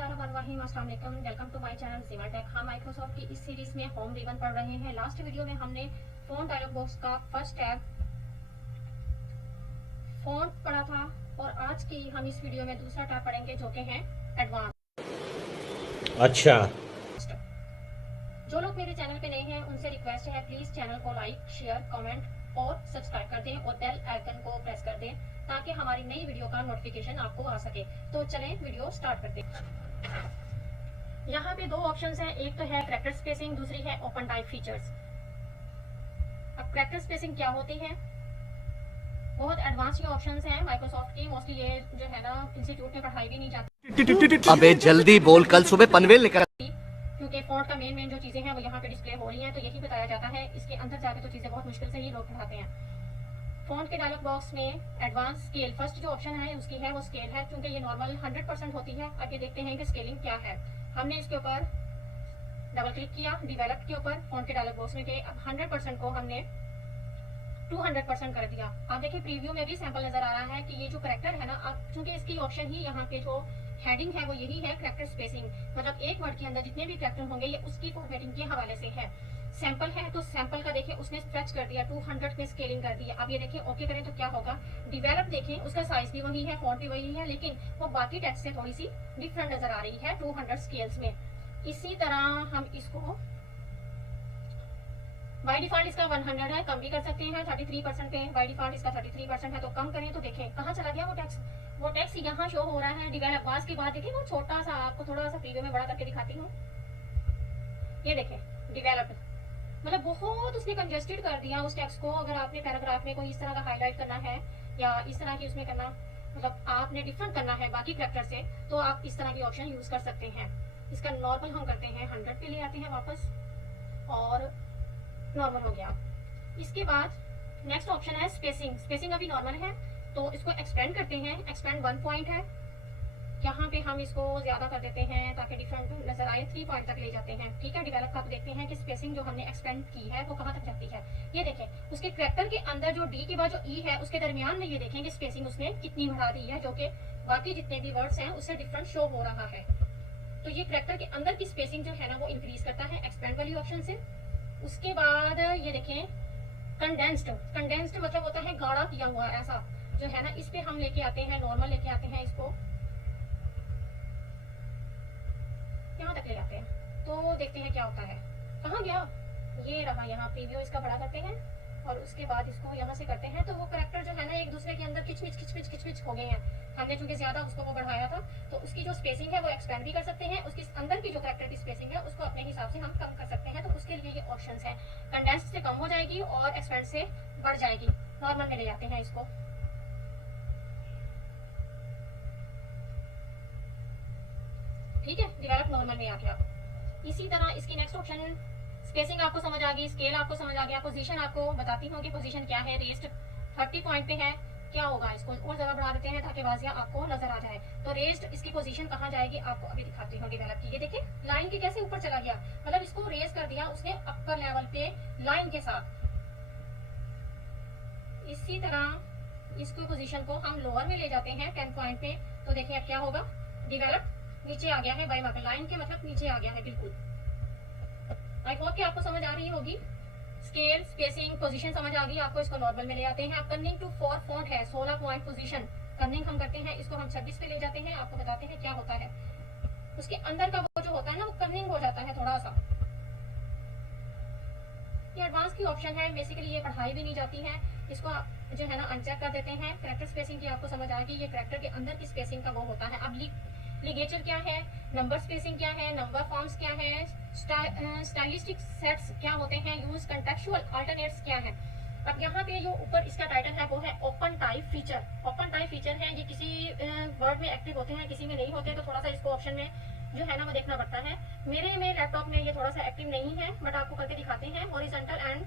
बिस्मिल्लाहिर्रहमानिर्रहीम, अस्सलाम वालेकुम। वेलकम टू माय चैनल ज़ीमा टेक। हम माइक्रोसॉफ्ट की इस सीरीज में होम रिबन पढ़ रहे हैं। लास्ट वीडियो में हमने फ़ॉन्ट डायलॉग बॉक्स का फर्स्ट टैब फ़ॉन्ट पढ़ा था और आज की हम इस वीडियो में दूसरा टैब पढ़ेंगे जो कि है एडवांस। अच्छा, जो लोग मेरे चैनल पे नए हैं उनसे रिक्वेस्ट है, प्लीज़ चैनल को लाइक, शेयर, कमेंट और सब्सक्राइब कर दें और बेल आइकन को प्रेस कर दें ताकि हमारी नई वीडियो का नोटिफिकेशन आपको आ सके। तो चलें वीडियो स्टार्ट करते हैं। यहाँ पे दो ऑप्शंस हैं, एक तो है कैरेक्टर स्पेसिंग, दूसरी है ओपन टाइप फीचर्स। अब कैरेक्टर स्पेसिंग क्या होती है? बहुत एडवांस ये ऑप्शंस हैं माइक्रोसॉफ्ट की। मोस्टली ये जो है ना इंस्टीट्यूट में पढ़ाई भी नहीं जाती। अबे जल्दी बोल, कल सुबह पनवेल लेकर। क्योंकि फ़ॉन्ट का मेन जो चीज़ें हैं वो यहाँ पे डिस्प्ले हो रही हैं, तो यही बताया जाता है। इसके अंदर जाके तो चीज़ें बहुत मुश्किल से ही लोग पढ़ाते हैं। फ़ॉन्ट के डायलॉग बॉक्स में एडवांस स्केल फर्स्ट जो ऑप्शन है उसकी है वो स्केल है, क्योंकि ये नॉर्मल 100% होती है। अब ये देखते हैं कि स्केलिंग क्या है। हमने इसके ऊपर डबल क्लिक किया डेवलप के ऊपर फ़ॉन्ट के डायलॉग बॉक्स में के अब 100% को हमने 200% कर दिया। आप देखिए प्रीव्यू में भी सैंपल नजर आ रहा है कि ये जो करेक्टर है ना, अब चूंकि इसकी ऑप्शन ही यहाँ पे जो हेडिंग है वो यही है करेक्टर स्पेसिंग, मतलब एक वर्ड के अंदर जितने भी करेक्टर होंगे ये उसकी फॉर्मेटिंग के हवाले से है। सैंपल है तो सैंपल का देखिए उसने स्ट्रेच कर दिया, 200 में स्केलिंग कर दी। अब ये देखिए ओके करें तो क्या होगा, डेवलप देखें उसका साइज भी वही है, फॉन्ट भी वही है, लेकिन वो बाकी टेक्स्ट से थोड़ी सी डिफरेंट नजर आ रही है 200 स्केल्स में। इसी तरह हम इसको बाय डिफॉल्ट इसका 100 है, कम भी कर सकते हैं 33% पे। बाय डिफॉल्ट इसका 33% है, तो कम करें तो देखें कहाँ चला गया वो टेक्स्ट यहाँ शो हो रहा है डेवलप आवाज के बाद। देखिए वो छोटा सा, आपको थोड़ा सा प्रीव्यू में बड़ा करके दिखाती हूँ। ये देखें डेवलप, मतलब बहुत उसने कंजेस्टेड कर दिया उस टेक्स्ट को। अगर आपने पैराग्राफ में कोई इस तरह का हाईलाइट करना है या इस तरह की उसमें करना, मतलब आपने डिफरेंट करना है बाकी कैरेक्टर से, तो आप इस तरह की ऑप्शन यूज कर सकते हैं। इसका नॉर्मल हम करते हैं 100 पे ले आते हैं वापस, और नॉर्मल हो गया। इसके बाद नेक्स्ट ऑप्शन है स्पेसिंग। स्पेसिंग अभी नॉर्मल है तो इसको एक्सपेंड करते हैं। एक्सपेंड 1 पॉइंट है, यहाँ पे हम इसको ज्यादा कर देते हैं ताकि डिफरेंट नजर आए, 3 पॉइंट तक ले जाते हैं। ठीक है, डेवलप का तो देखते हैं कि स्पेसिंग जो हमने एक्सपेंड की है वो कहाँ तक जाती है। ये देखें उसके कैरेक्टर के अंदर जो डी के बाद जो ई है उसके दरमियान में ये देखें कि स्पेसिंग उसने कितनी बढ़ा दी है, जो कि बाकी जितने भी वर्ड्स हैं उससे डिफरेंट शो हो रहा है। तो ये कैरेक्टर के अंदर की स्पेसिंग जो है ना वो इंक्रीज करता है एक्सपेंड वाली ऑप्शन से। उसके बाद ये देखें कंडेंस्ड। कंडेंस्ड मतलब होता है गाढ़ा किया हुआ, ऐसा जो है ना, इस पे हम लेके आते हैं, नॉर्मल लेके आते हैं इसको यहाँ तक ले जाते हैं, तो देखते हैं क्या होता है। कहाँ गया, ये रहा, यहाँ प्रीव्यू इसका बड़ा करते हैं और उसके बाद इसको यहाँ से करते हैं, तो वो कैरेक्टर जो है ना एक दूसरे के अंदर खिचमिच हो गए हैं। हमने चूंकि ज्यादा उसको वो बढ़ाया था, तो उसकी जो स्पेसिंग है वो एक्सपेंड भी कर सकते हैं। उसकी अंदर की जो कैरेक्टर की स्पेसिंग है उसको अपने हिसाब से हम कम कर सकते हैं, तो उसके लिए ये ऑप्शंस है। कंडेंस से कम हो जाएगी और एक्सपेंड से बढ़ जाएगी। नॉर्मल में ले जाते हैं इसको, ठीक है, डेवलप नॉर्मल में आ गया। इसी तरह इसकी नेक्स्ट ऑप्शन स्पेसिंग आपको समझ आ गई, स्केल आपको समझ आ गया। पोजीशन आपको बताती हूँ कि पोजीशन क्या है। रेस्ट 30 पॉइंट पे है, क्या होगा, इसको और जगह बढ़ा देते हैं ताकि वाजिया आपको नजर आ जाए। तो रेस्ट इसकी पोजीशन कहाँ जाएगी आपको अभी दिखाती हूँ डेवलप की। ये देखिए लाइन के कैसे ऊपर चला गया, मतलब इसको रेस कर दिया उसने अपर लेवल पे लाइन के साथ। इसी तरह इसकी पोजीशन को हम लोअर में ले जाते हैं 10 पॉइंट पे, तो देखिए अब क्या होगा, डेवलप नीचे आ गया है बाई मार्कर लाइन के, मतलब नीचे आ गया है बिल्कुल। आई होप कि आपको समझ आ रही होगी। स्केल, स्पेसिंग, पोजीशन समझ आ गई आपको। इसको नॉर्मल में ले आते हैं। अब कर्निंग टू फॉर फॉन्ट है 16 पॉइंट पोजीशन कर्निंग हम करते हैं, इसको हम 26 पे ले जाते हैं। आपको बताते हैं क्या होता है। उसके अंदर का वो जो होता है ना वो कर्निंग हो जाता है थोड़ा सा। ये एडवांस की ऑप्शन है, बेसिकली ये पढ़ाई भी नहीं जाती है। इसको जो है ना अनचेक कर देते हैं। कैरेक्टर स्पेसिंग की आपको समझ आ गई, ये कैरेक्टर के अंदर की स्पेसिंग का वो होता है। अब लिगेचर क्या है, नंबर स्पेसिंग क्या है, नंबर फॉर्म्स क्या है, स्टाइलिस्टिक सेट्स क्या होते हैं, यूज कंटेक्चुअल अल्टरनेट्स क्या है। अब यहाँ पे जो ऊपर इसका टाइटल है वो है open type feature. Open type feature है, ये किसी वर्ड में एक्टिव होते हैं, किसी में नहीं होते, तो थोड़ा सा इसको ऑप्शन में जो है ना वो देखना पड़ता है। मेरे में लैपटॉप में ये थोड़ा सा एक्टिव नहीं है, बट आपको करके दिखाते हैं। हॉरिजॉन्टल एंड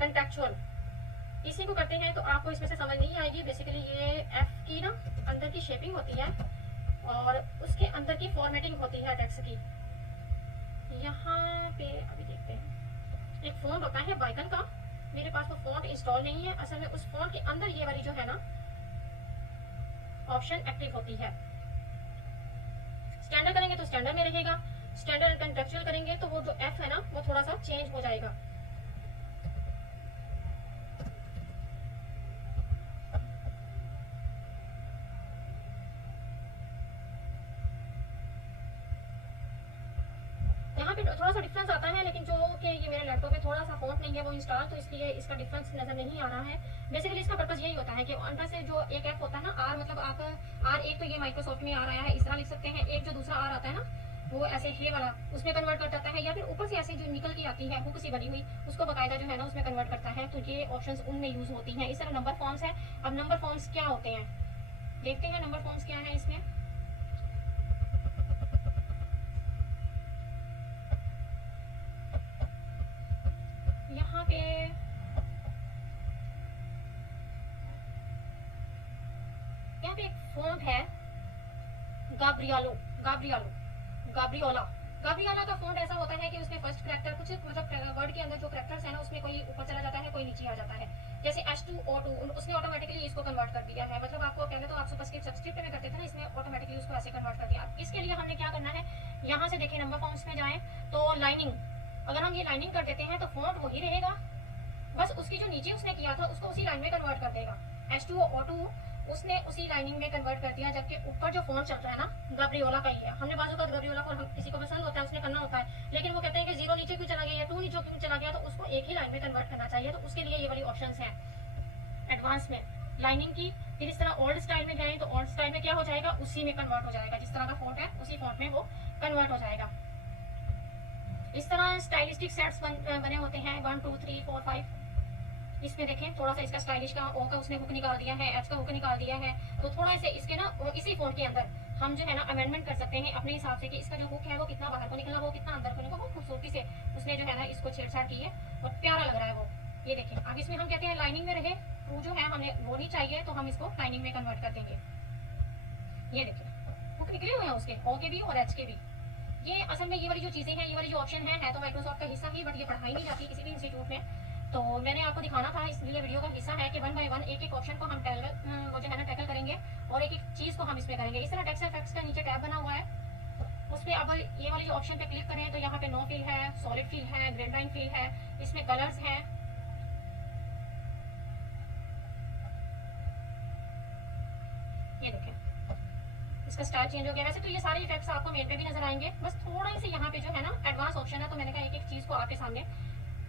कंटेक्चुअल इसी को करते हैं तो आपको इसमें से समझ नहीं आएगी। बेसिकली ये एफ की ना अंदर की शेपिंग होती है और उसके अंदर की फॉर्मेटिंग होती है टेक्स्ट की। यहाँ पे अभी देखते हैं, एक फॉन्ट होता है बाइकन का, मेरे पास वो फॉन्ट इंस्टॉल नहीं है। असल में उस फॉन्ट के अंदर ये वाली जो है ना ऑप्शन एक्टिव होती है। स्टैंडर्ड में रहेगा। स्टैंडर्ड कंटेक्चुअल करेंगे तो वो जो एफ है ना वो थोड़ा सा चेंज हो जाएगा। यहाँ पे थोड़ा सा डिफरेंस आता है, लेकिन जो कि ये मेरे लैपटॉप में थोड़ा सा फॉन्ट नहीं है वो इंस्टॉल, तो इसलिए इसका डिफरेंस नजर नहीं आ रहा है। बेसिकली इसका पर्पस यही होता है कि अंदर से जो एक एफ होता है ना आर, मतलब आप आर एक तो ये माइक्रोसॉफ्ट में आ रहा है इस तरह लिख सकते हैं, एक जो दूसरा आर आता है ना वो ऐसे हे वाला उसमें कन्वर्ट कर जाता है, या फिर ऊपर से ऐसे जो निकल के आती है हुक सी बनी हुई उसको बकायदा जो है ना उसमें कन्वर्ट करता है। तो ये ऑप्शंस उनमें यूज होती हैं। इस तरह नंबर फॉर्म्स है। अब नंबर फॉर्म्स क्या होते हैं देखते हैं। नंबर फॉर्म्स क्या है इसमें। यहाँ पे एक फॉन्ट है गाब्रियालो गाब्रियालो गाब्रियोला। गाब्रियोला का फॉन्ट ऐसा होता है कि उसमें फर्स्ट करैक्टर कुछ मतलब वर्ड के अंदर जो करैक्टर्स है ना उसमें कोई ऊपर चला जाता है कोई नीचे आ जाता है। जैसे H2O2 उसने ऑटोमेटिकली इसको कन्वर्ट कर दिया है। मतलब आपको पहले तो आप सुपरस्क्रिप्ट सबस्क्रिप्ट में करते थे ना, इसने ऑटोमेटिकली उसको ऐसे कन्वर्ट कर दिया। इसके लिए हमने क्या करना है, यहाँ से देखिए नंबर फॉर्म्स में जाएं तो लाइनिंग, अगर हम ये लाइनिंग कर देते हैं तो फॉन्ट वही रहेगा, बस उसकी जो नीचे उसने किया था उसको उसी लाइन में कन्वर्ट कर देगा। H2O2 उसने उसी लाइनिंग में कन्वर्ट कर दिया, जबकि ऊपर जो फॉन्ट चल रहा है ना गाब्रियोला का ही है। हमने बाजू का गाब्रियोला को किसी को पसंद होता है उसने करना होता है, लेकिन वो कहते हैं कि 0 नीचे क्यों चला गया या 2 नीचे क्यों चला गया, तो उसको एक ही लाइन में कन्वर्ट करना चाहिए। तो उसके लिए ये वाली ऑप्शंस हैं एडवांस में लाइनिंग की। फिर इस तरह ओल्ड स्टाइल में गए तो ओल्ड स्टाइल में क्या हो जाएगा, उसी में कन्वर्ट हो जाएगा, जिस तरह का फॉन्ट है उसी फॉन्ट में वो कन्वर्ट हो जाएगा। इस तरह स्टाइलिस्टिक सेट्स बने होते हैं 1 2 3 4 5। इसमें देखें थोड़ा सा इसका स्टाइलिश का ओ का उसने हुक निकाल दिया है, एच का हुक निकाल दिया है, तो थोड़ा से इसके ना इसी फोन के अंदर हम जो है ना अमेंडमेंट कर सकते हैं अपने हिसाब से कि इसका जो हुक है वो कितना बाहर को निकला, वो कितना अंदर को निकला। बहुत खूबसूरती से उसने जो है ना इसको छेड़छाड़ की है और प्यारा लग रहा है वो। ये देखें। अब इसमें हम कहते हैं लाइनिंग में रहे, टू जो है हमें वो नहीं चाहिए तो हम इसको लाइनिंग में कन्वर्ट कर देंगे। ये देखें हुक निकले हुए हैं उसके ओ के भी और एच के भी। ये असल में ये वाली जो चीजें हैं, ये वाली जो ऑप्शन है तो माइक्रोसॉफ्ट का हिस्सा ही, बट ये पढ़ाई नहीं जाती किसी भी इंस्टीट्यूट में, तो मैंने आपको दिखाना था इसलिए वीडियो का हिस्सा है कि 1 बाय 1 एक एक ऑप्शन को हम वो जो है ना टैकल करेंगे और एक एक चीज को हम इसमें करेंगे। इस तरह टेक्स्ट इफेक्ट्स का नीचे टैब बना हुआ है, उस पर अब ये वाली जो ऑप्शन पे क्लिक करें तो यहाँ पे नो फिल है, सॉलिड फिल है, ग्रेनाइन फिल है, इसमें कलर्स हैं। ये देखें इसका स्टाइल चेंज हो गया। वैसे तो ये सारे इफेक्ट्स आपको मेल पे भी नजर आएंगे, बस थोड़ा से यहाँ पे जो है ना एडवांस ऑप्शन है, तो मैंने कहा एक एक चीज को आपके सामने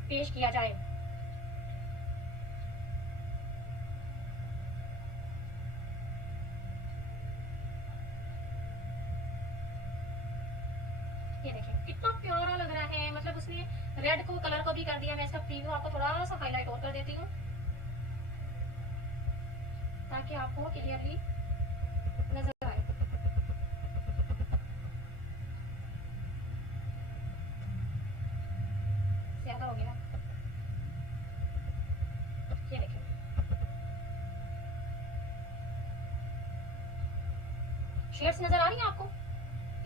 पेश किया जाए। ये देखिए कितना प्यारा लग रहा है, मतलब उसने रेड को कलर को भी कर दिया। मैं इसका प्रीव्यू आपको थोड़ा सा हाईलाइट और कर देती हूँ ताकि आपको क्लियरली नजर आए। ज्यादा हो गया। ये देखिए शेड्स नजर आ रही है आपको,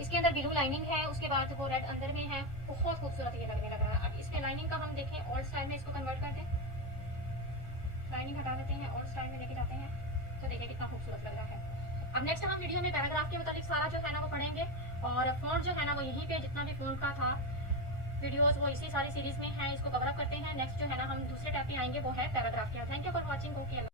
इसके अंदर ब्लू लाइनिंग है, उसके बाद वो रेड अंदर में है, बहुत खूबसूरत ये लगने लग रहा है। अब इसमें लाइनिंग का हम देखें ओल्ड स्टाइल में इसको कन्वर्ट कर दें, लाइनिंग हटा देते हैं ओल्ड स्टाइल में लेके जाते हैं, तो देखिए कितना खूबसूरत लग रहा है। अब नेक्स्ट हम वीडियो में पैराग्राफ के मुताबिक सारा जो है ना वो पढ़ेंगे, और फॉन्ट जो है ना वो यहीं पे जितना भी फॉन्ट का था वीडियोस वो इसी सारी सीरीज में है, इसको कवर अप करते हैं। नेक्स्ट जो है ना हम दूसरे टैब पे आएंगे वो है पैराग्राफ के। Thank you for watching. Okay.